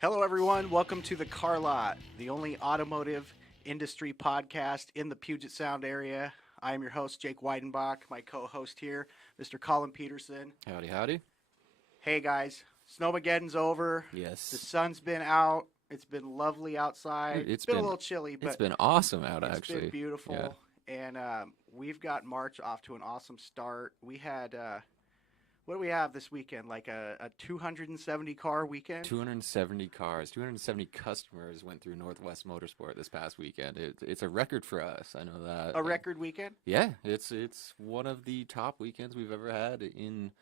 Hello, everyone. Welcome to the Car Lot, the only automotive industry podcast in the Puget Sound area. I am your host, Jake Weidenbach. My co-host here, Mr. Collin Pedersen. Howdy, howdy. Hey, guys. Snowmageddon's over. Yes. The sun's been out. It's been lovely outside. It's been a been little chilly, but It's been awesome out, it's actually. been beautiful. Yeah. And we've got March off to an awesome start. We had, what do we have this weekend? Like a 270 car weekend? 270 cars, 270 customers went through Northwest Motorsport this past weekend. It's a record for us. I know that. A record weekend? Yeah, it's one of the top weekends we've ever had in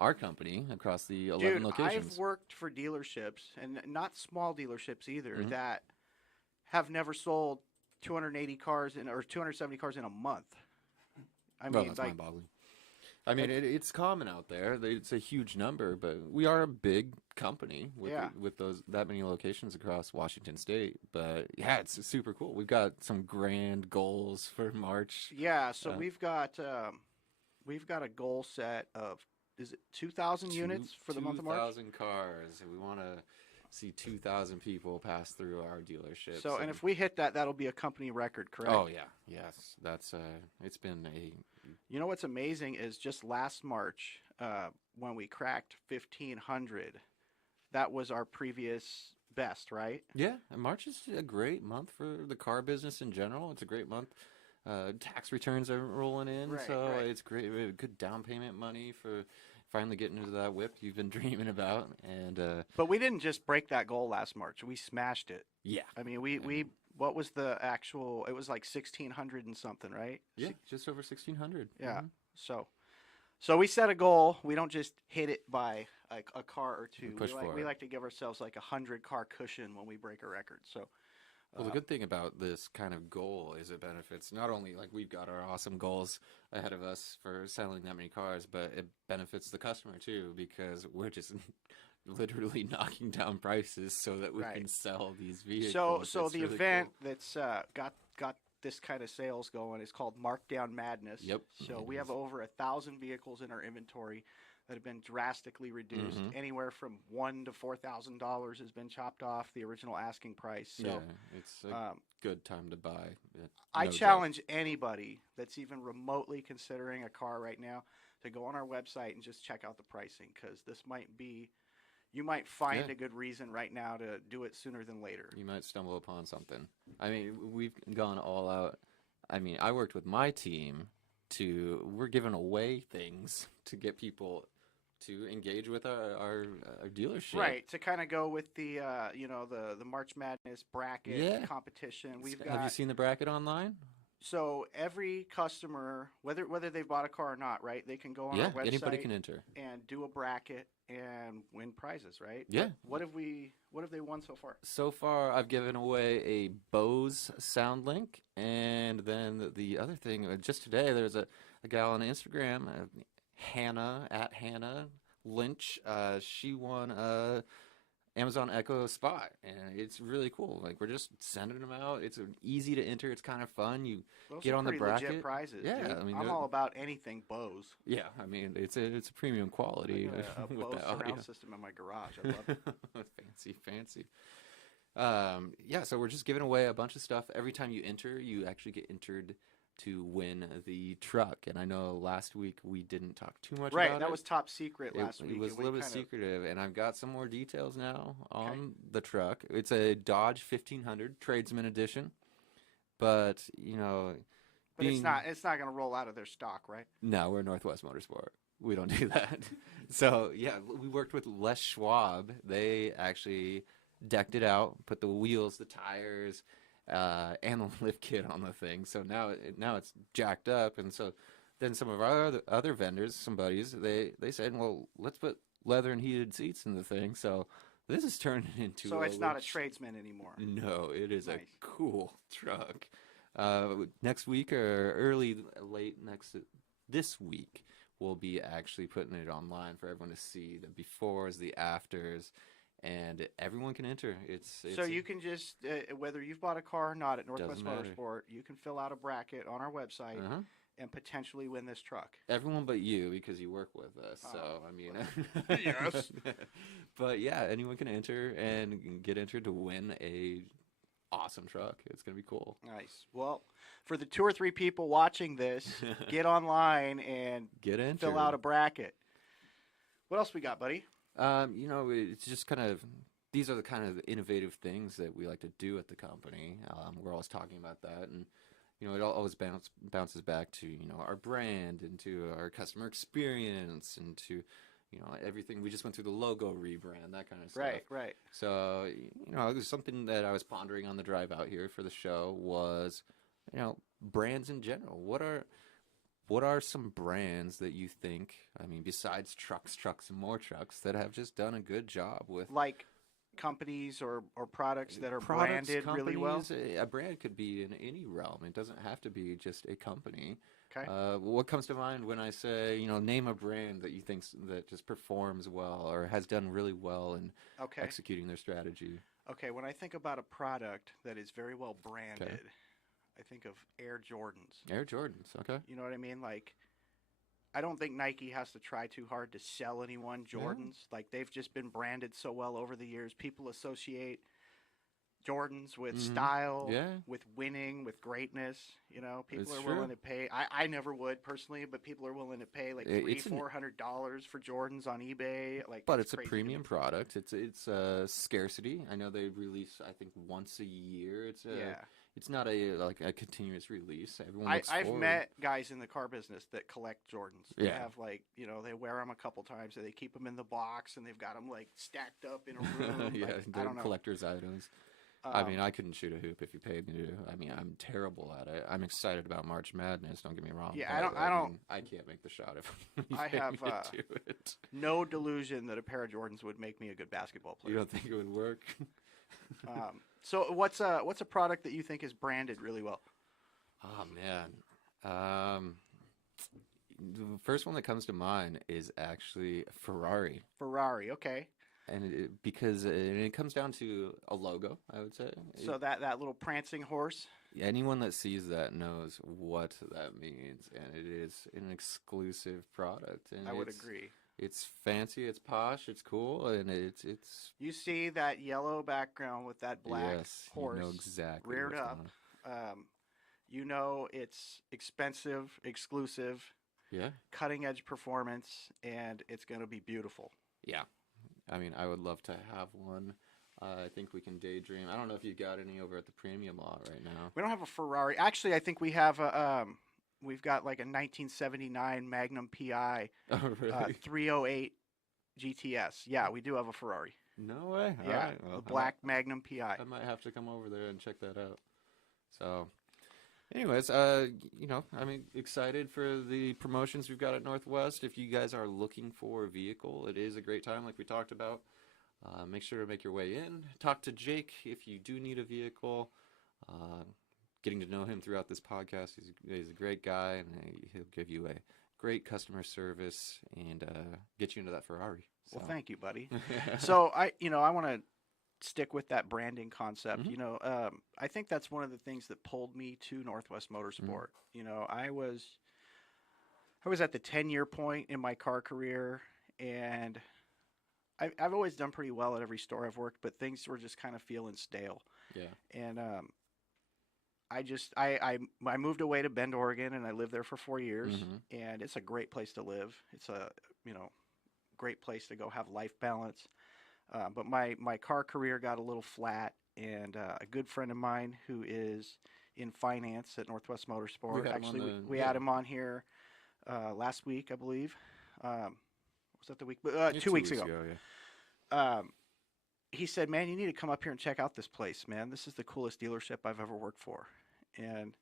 our company across the 11 locations. I've worked for dealerships, and not small dealerships either, Mhm. that have never sold 280 cars or 270 cars in a month. I Well, mean, that's like, mind-boggling. I mean, it's common out there. It's a huge number, but we are a big company with Yeah. with that many locations across Washington State. But yeah, it's super cool. We've got some grand goals for March. yeah. So Uh, we've got a goal set of, is it 2,000 units for the month of March? 2,000 cars. We want to see 2,000 people pass through our dealership. So, and if we hit that, that'll be a company record, correct? Oh yeah, yes, that's it's been a You know what's amazing is just last March, when we cracked 1,500, that was our previous best, right? yeah. And March is a great month for the car business in general. It's a great month. Tax returns are rolling in, Right, so right. it's great. We have good down payment money for finally getting into that whip you've been dreaming about. And But we didn't just break that goal last March. We smashed it. yeah, I mean, we what was the actual? It was like 1,600 and something, right? yeah, just over 1,600. Yeah. Mhm. So we set a goal. We don't just hit it by like a car or two. Push for we it. like to give ourselves like 100 car cushion when we break a record. So Well, the good thing about this kind of goal is it benefits not only like we've got our awesome goals ahead of us for selling that many cars, but it benefits the customer too because we're just literally knocking down prices so that we Right. can sell these vehicles. so It's the really event cool. that's got this kind of sales going is called Markdown Madness. Yep, So it we have is. over 1,000 vehicles in our inventory that have been drastically reduced. Mhm. Anywhere from $1,000 to $4,000 has been chopped off the original asking price. So Yeah, it's a um, good time to buy. I No doubt. challenge anybody that's even remotely considering a car right now to go on our website and just check out the pricing because this might be, you might find Yeah. a good reason right now to do it sooner than later. You might stumble upon something. I mean, we've gone all out. I mean, I worked with my team we're giving away things to get people to engage with our dealership. Right, to kind of go with the the March Madness bracket Yeah. competition. We've Have you got, seen the bracket online? so every customer, whether they've bought a car or not, right? They can go on Yeah, our website anybody can enter. and do a bracket and win prizes, right? Yeah. What have they won so far? So far, I've given away a Bose sound link, and then the other thing, just today, there's a gal on Instagram, Hannah at Hannah Lynch. She won a Amazon Echo Spot, and it's really cool. Like we're just sending them out. It's easy to enter. It's kind of fun. You Those get are on the pretty legit bracket. prizes. Yeah, dude. I mean, I'm they're- all about anything Bose. Yeah, I mean it's a premium quality I got a with Bose the audio. surround system in my garage. I love it. Fancy. Yeah, so we're just giving away a bunch of stuff. Every time you enter, you actually get entered to win the truck. And I know last week we didn't talk too much Right, about that it. was top secret last week. It was a and we little bit kinda- secretive, and I've got some more details now on the truck. It's a Dodge 1500 Tradesman Edition, but But it's being not going to roll out of their stock, right? no, we're Northwest Motorsport. We don't do that. So yeah, we worked with Les Schwab. They actually decked it out, put the wheels, the tires, and the lift kit on the thing. So now it's jacked up, and so then some of our other vendors, some buddies, they said, well, let's put leather and heated seats in the thing. So this is turning into So it's not a leg- tradesman anymore. No, it is a Nice. cool truck. Next week or late this week, we'll be actually putting it online for everyone to see the befores, the afters, and everyone can enter. So you can just, whether you've bought a car or not at Northwest Doesn't matter. Motorsport, you can fill out a bracket on our website, Uh-huh. and potentially win this truck? Everyone but you, because you work with us. So, I mean, Yes. But yeah, anyone can enter and get entered to win a awesome truck. It's gonna be cool. Nice. Well, for the 2 or 3 people watching this, get online and Get entered. fill out a bracket. What else we got, buddy? It's just kind of these are the kind of innovative things that we like to do at the company. We're always talking about that, and it always bounces back to our brand and to our customer experience and to everything. We just went through the logo rebrand, that kind of stuff. Right. So there's something that I was pondering on the drive out here for the show was brands in general. What are some brands that you think, I mean, besides trucks, and more trucks, that have just done a good job with Like companies or products that are branded really well? A brand could be in any realm. It doesn't have to be just a company. Okay. What comes to mind when I say, name a brand that you think that just performs well or has done really well in executing their strategy? Okay, when I think about a product that is very well branded, I think of Air Jordans. Air Jordans, okay. You know what I mean? Like, I don't think Nike has to try too hard to sell anyone Jordans. Like, they've just been branded so well over the years. People associate Jordans with style, with winning, with greatness. People are willing to pay. I never would personally, but people are willing to pay like $300-$400 for Jordans on eBay. But it's a premium product. It's a scarcity. I know they release, I think, once a year. It's not a continuous release. I've met guys in the car business that collect Jordans. They have they wear them a couple times and they keep them in the box and they've got them like stacked up in a room. They're collector's items. I mean, I couldn't shoot a hoop if you paid me to. I mean, I'm terrible at it. I'm excited about March Madness. Don't get me wrong. Yeah, I can't make the shot if I have do it. No delusion that a pair of Jordans would make me a good basketball player. You don't think it would work? So what's a product that you think is branded really well? Oh man, the first one that comes to mind is actually Ferrari. Ferrari, okay. And because it comes down to a logo, I would say. So that little prancing horse? Anyone that sees that knows what that means, and it is an exclusive product. And I would agree. It's fancy, it's posh, it's cool, and it's. You see that yellow background with that black horse you know exactly reared up. It's expensive, exclusive, cutting edge performance, and it's going to be beautiful. Yeah. I mean, I would love to have one. I think we can daydream. I don't know if you got any over at the premium lot right now. We don't have a Ferrari. Actually, I think we have we've got like a 1979 Magnum PI 308 GTS. Yeah, we do have a Ferrari. No way. Yeah, all right. Well, black Magnum PI. I might have to come over there and check that out. So, anyways, I'm excited for the promotions we've got at Northwest. If you guys are looking for a vehicle, it is a great time, like we talked about. Make sure to make your way in. Talk to Jake if you do need a vehicle. Getting to know him throughout this podcast, he's a great guy, and he'll give you a great customer service and get you into that Ferrari. So. Well, thank you, buddy. So I want to stick with that branding concept. I think that's one of the things that pulled me to Northwest Motorsport. I was at the 10-year point in my car career, and I've always done pretty well at every store I've worked, but things were just kind of feeling stale. Yeah. And I moved away to Bend, Oregon, and I lived there for 4 years, and it's a great place to live. It's a great place to go have life balance. But my car career got a little flat, and a good friend of mine who is in finance at Northwest Motorsport. We had him on here last week, I believe. Was that the week? 2 weeks ago. He said, "Man, you need to come up here and check out this place, man. This is the coolest dealership I've ever worked for." And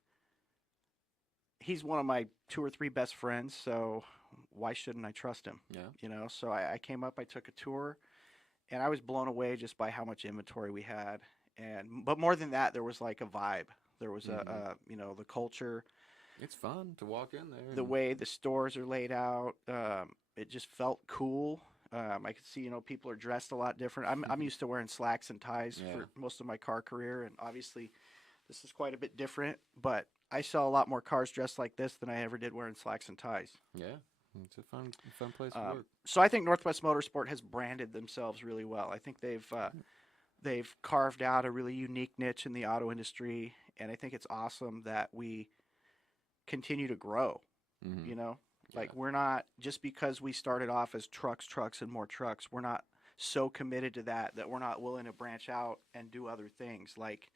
he's one of my 2 or 3 best friends, so why shouldn't I trust him? Yeah. So I came up, I took a tour, and I was blown away just by how much inventory we had. But more than that, there was like a vibe. There was the culture. It's fun to walk in there. The way the stores are laid out, it just felt cool. I could see, people are dressed a lot different. I'm used to wearing slacks and ties for most of my car career, and obviously This is quite a bit different, but I sell a lot more cars dressed like this than I ever did wearing slacks and ties. Yeah, it's a fun place to work. So I think Northwest Motorsport has branded themselves really well. I think they've carved out a really unique niche in the auto industry, and I think it's awesome that we continue to grow. Mm-hmm. You know, Yeah. like we're not just because we started off as trucks, and more trucks. We're not so committed to that we're not willing to branch out and do other things like,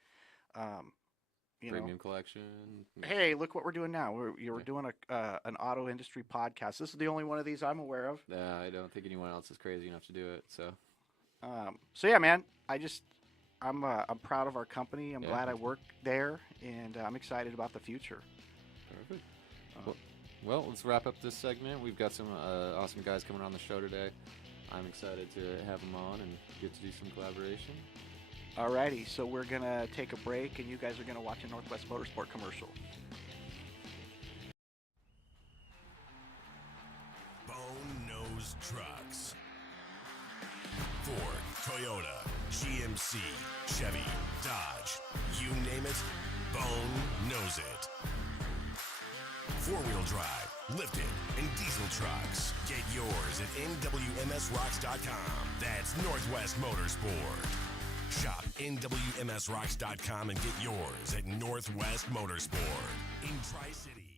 you Premium know, collection. hey, look what we're doing now. We're Yeah. doing an auto industry podcast. This is the only one of these I'm aware of. I don't think anyone else is crazy enough to do it. So So yeah, man, I'm proud of our company. I'm Yeah. glad I work there, and I'm excited about the future. perfect. Well, let's wrap up this segment. We've got some awesome guys coming on the show today. I'm excited to have them on and get to do some collaboration. Alrighty, so we're gonna take a break, and you guys are gonna watch a Northwest Motorsport commercial. Bone Nose Trucks. Ford, Toyota, GMC, Chevy, Dodge, you name it, Bone knows it. Four-wheel drive, lifted, and diesel trucks. Get yours at nwmsrocks.com. That's Northwest Motorsport. Shop nwmsrocks.com and get yours at Northwest Motorsport in Tri-City.